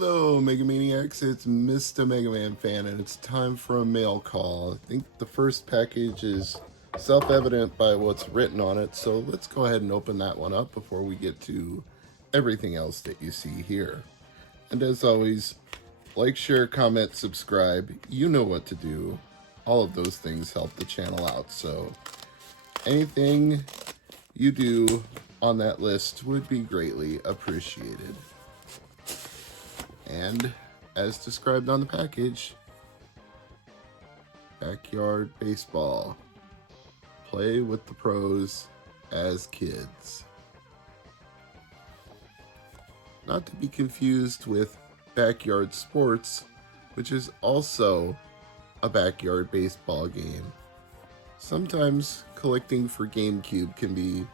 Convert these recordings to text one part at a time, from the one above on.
Hello, Mega Maniacs. It's Mr. MegaManFan, and it's time for a mail call. I think the first package is self-evident by what's written on it, so let's go ahead and open that one up before we get to everything else that you see here. And as always, like, share, comment, subscribe. You know what to do. All of those things help the channel out, so anything you do on that list would be greatly appreciated. And as described on the package, backyard baseball. Play with the pros as kids. Not to be confused with backyard sports, which is also a backyard baseball game. Sometimes collecting for GameCube can be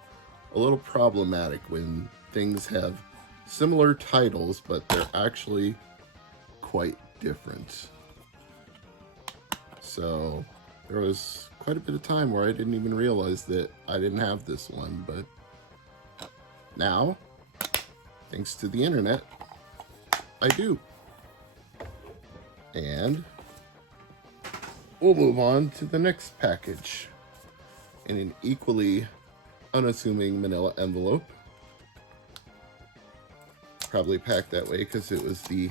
a little problematic when things have similar titles, but they're actually quite different. So there was quite a bit of time where I didn't even realize that I didn't have this one, but now, thanks to the internet, I do. And we'll move on to the next package in an equally unassuming manila envelope. Probably packed that way because it was the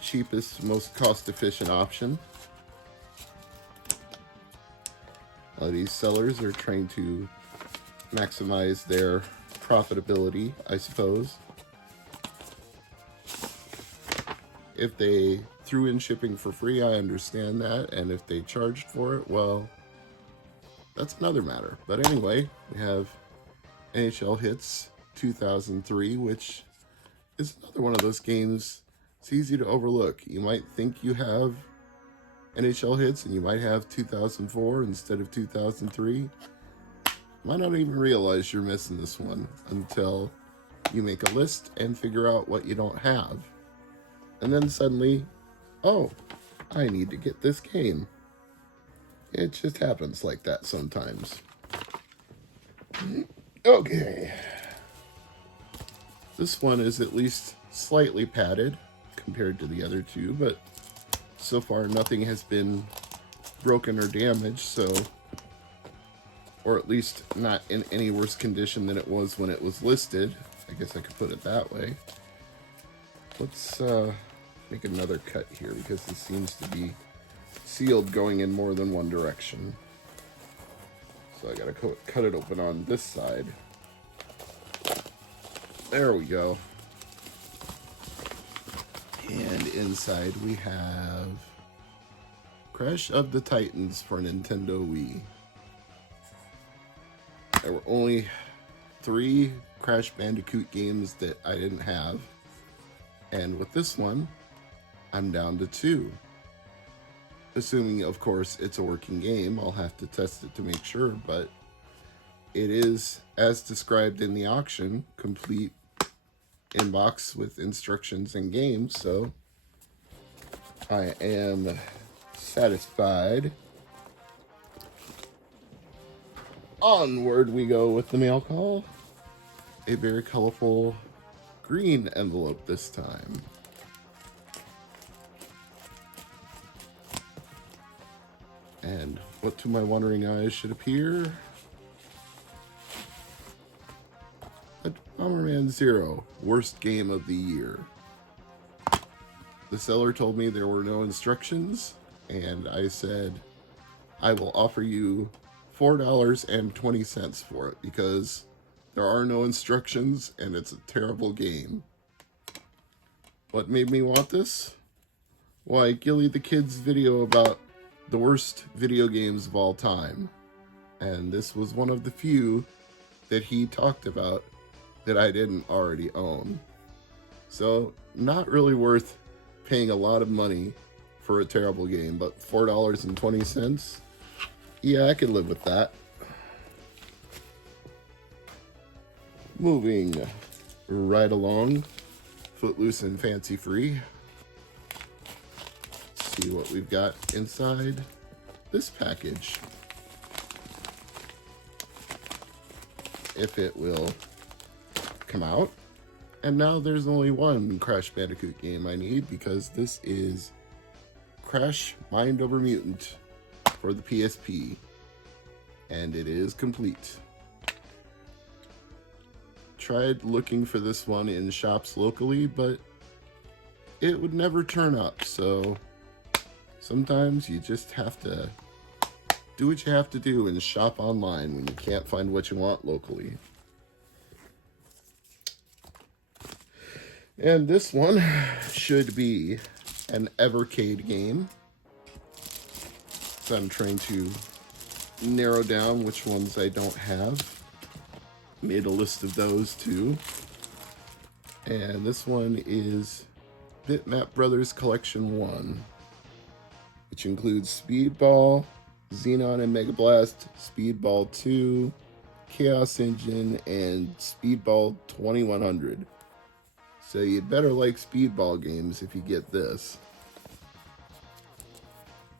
cheapest, most cost-efficient option. These sellers are trying to maximize their profitability, I suppose. If they threw in shipping for free, I understand that, and if they charged for it, well, that's another matter. But anyway, we have Nhl Hits 2003, which is another one of those games. It's easy to overlook. You might think you have Nhl Hits and you might have 2004 instead of 2003. You might not even realize you're missing this one until you make a list and figure out what you don't have. And then suddenly, oh, I need to get this game. It just happens like that sometimes. Okay. This one is at least slightly padded compared to the other two, but so far nothing has been broken or damaged, so, or at least not in any worse condition than it was when it was listed. I guess I could put it that way. Let's make another cut here because this seems to be sealed going in more than one direction. So I gotta cut it open on this side. There we go. And inside we have Crash of the Titans for Nintendo Wii. There were only 3 Crash Bandicoot games that I didn't have. And with this one, I'm down to 2. Assuming, of course, it's a working game. I'll have to test it to make sure, but it is, as described in the auction, complete inbox with instructions and games, so I am satisfied. Onward we go with the mail call. A very colorful green envelope this time. And what to my wondering eyes should appear? Bomberman Zero, worst game of the year. The seller told me there were no instructions, and I said, I will offer you $4.20 for it because there are no instructions and it's a terrible game. What made me want this? Why, Gilly the Kid's video about the worst video games of all time. And this was one of the few that he talked about that I didn't already own. So, not really worth paying a lot of money for a terrible game, but $4.20? Yeah, I could live with that. Moving right along, Footloose and Fancy Free. Let's see what we've got inside this package. If it will come out. And now there's only one Crash Bandicoot game I need, because this is Crash Mind Over Mutant for the PSP. And it is complete. Tried looking for this one in shops locally, but it would never turn up, so sometimes you just have to do what you have to do and shop online when you can't find what you want locally. And this one should be an Evercade game. So I'm trying to narrow down which ones I don't have. Made a list of those too. And this one is Bitmap Brothers Collection 1, which includes Speedball, Xenon and Mega Blast, Speedball 2, Chaos Engine, and Speedball 2100. So you'd better like Speedball games if you get this.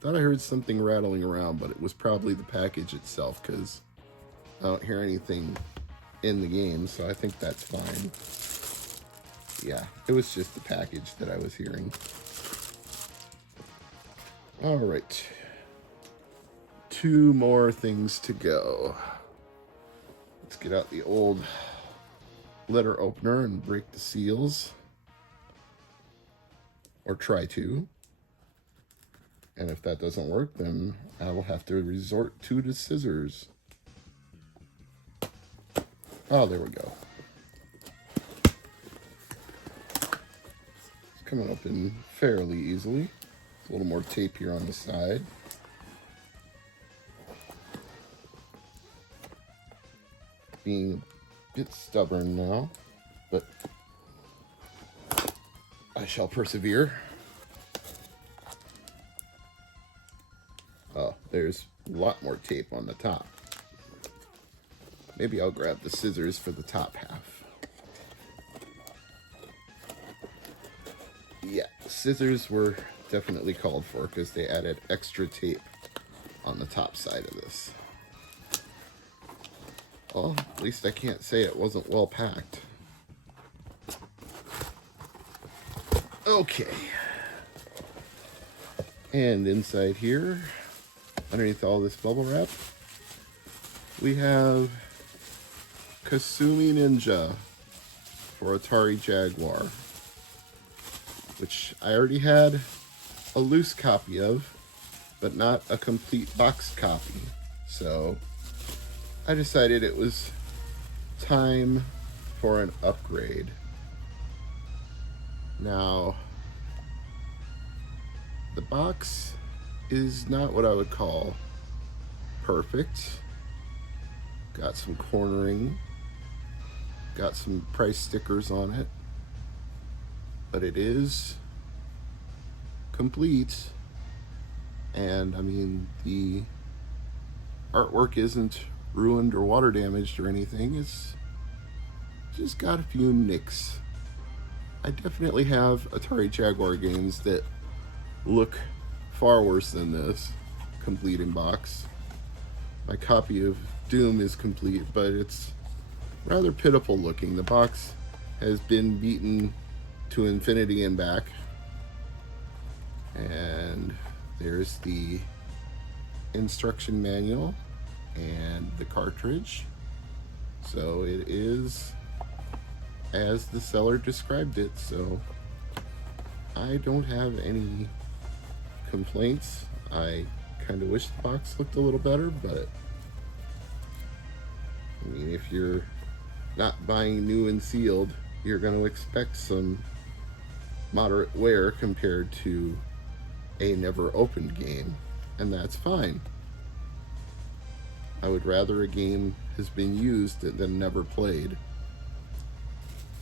Thought I heard something rattling around, but it was probably the package itself, because I don't hear anything in the game, so I think that's fine. Yeah, it was just the package that I was hearing. Alright. 2 more things to go. Let's get out the old letter opener and break the seals. Or try to. And if that doesn't work, then I will have to resort to the scissors. Oh, there we go. It's coming open fairly easily. A little more tape here on the side. Being a bit stubborn now, but I shall persevere. Oh, there's a lot more tape on the top. Maybe I'll grab the scissors for the top half. Yeah, scissors were definitely called for because they added extra tape on the top side of this. Well, at least I can't say it wasn't well packed. Okay. And inside here, underneath all this bubble wrap, we have Kasumi Ninja for Atari Jaguar, which I already had a loose copy of, but not a complete boxed copy. So I decided it was time for an upgrade. Now, the box is not what I would call perfect. Got some cornering, got some price stickers on it, but it is complete. And I mean, the artwork isn't ruined or water damaged or anything. It's just got a few nicks. I definitely have Atari Jaguar games that look far worse than this complete in box. My copy of Doom is complete, but it's rather pitiful looking. The box has been beaten to infinity and back. And there's the instruction manual and the cartridge. So it is as the seller described it, so I don't have any complaints. I kind of wish the box looked a little better, but I mean, if you're not buying new and sealed, you're going to expect some moderate wear compared to a never opened game, and that's fine. I would rather a game has been used than never played.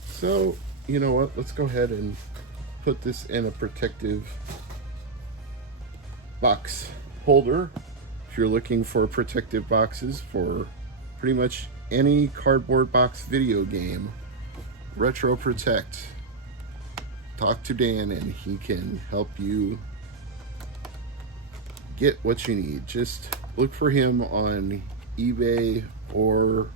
So, you know what? Let's go ahead and put this in a protective box holder. If you're looking for protective boxes for pretty much any cardboard box video game, Retro Protect. Talk to Dan and he can help you get what you need. Just look for him on eBay or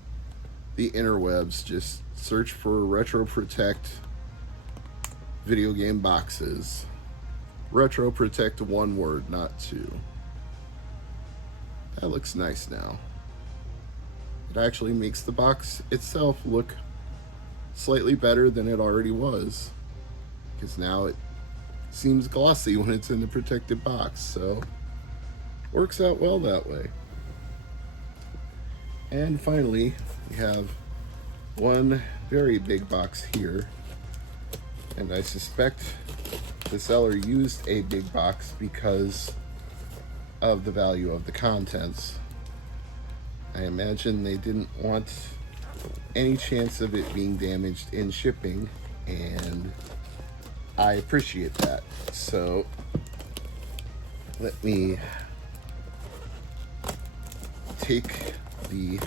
the interwebs, just search for Retro Protect video game boxes. Retro Protect, one word, not two. That looks nice now. It actually makes the box itself look slightly better than it already was, because now it seems glossy when it's in the protected box, so works out well that way. And finally, we have one very big box here, and I suspect the seller used a big box because of the value of the contents. I imagine they didn't want any chance of it being damaged in shipping, and I appreciate that. So let me take the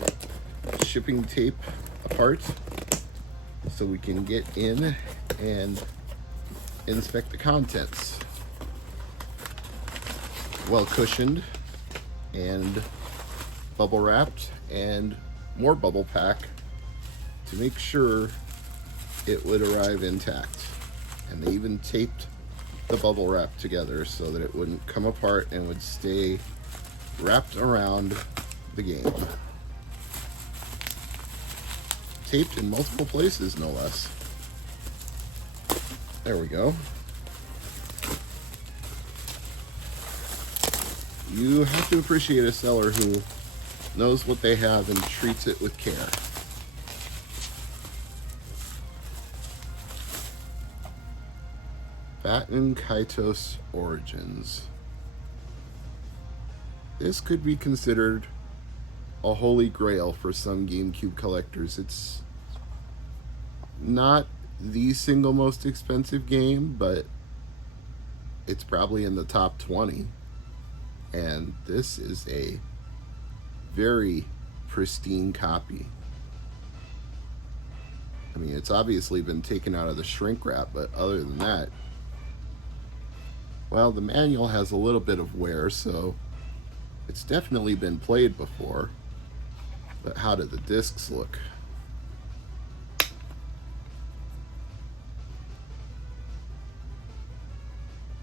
shipping tape apart so we can get in and inspect the contents. Well cushioned and bubble wrapped, and more bubble pack to make sure it would arrive intact. And they even taped the bubble wrap together so that it wouldn't come apart and would stay wrapped around the game. Taped in multiple places, no less. There we go. You have to appreciate a seller who knows what they have and treats it with care. Baton Kaitos Origins. This could be considered a holy grail for some GameCube collectors. It's not the single most expensive game, but it's probably in the top 20. And this is a very pristine copy. I mean, it's obviously been taken out of the shrink wrap, but other than that, well, the manual has a little bit of wear, so it's definitely been played before. But how do the discs look?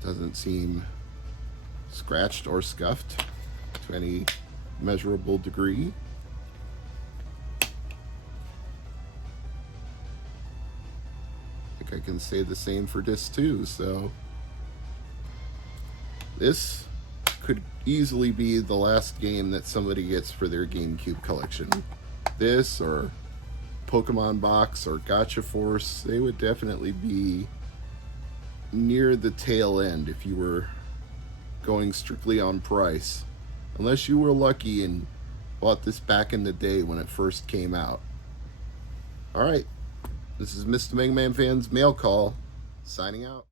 Doesn't seem scratched or scuffed to any measurable degree. I think I can say the same for disc 2, so this could easily be the last game that somebody gets for their GameCube collection. This or Pokemon Box or Gotcha Force, they would definitely be near the tail end if you were going strictly on price, unless you were lucky and bought this back in the day when it first came out. Alright, this is Mr. MegaManFan's Mail Call, signing out.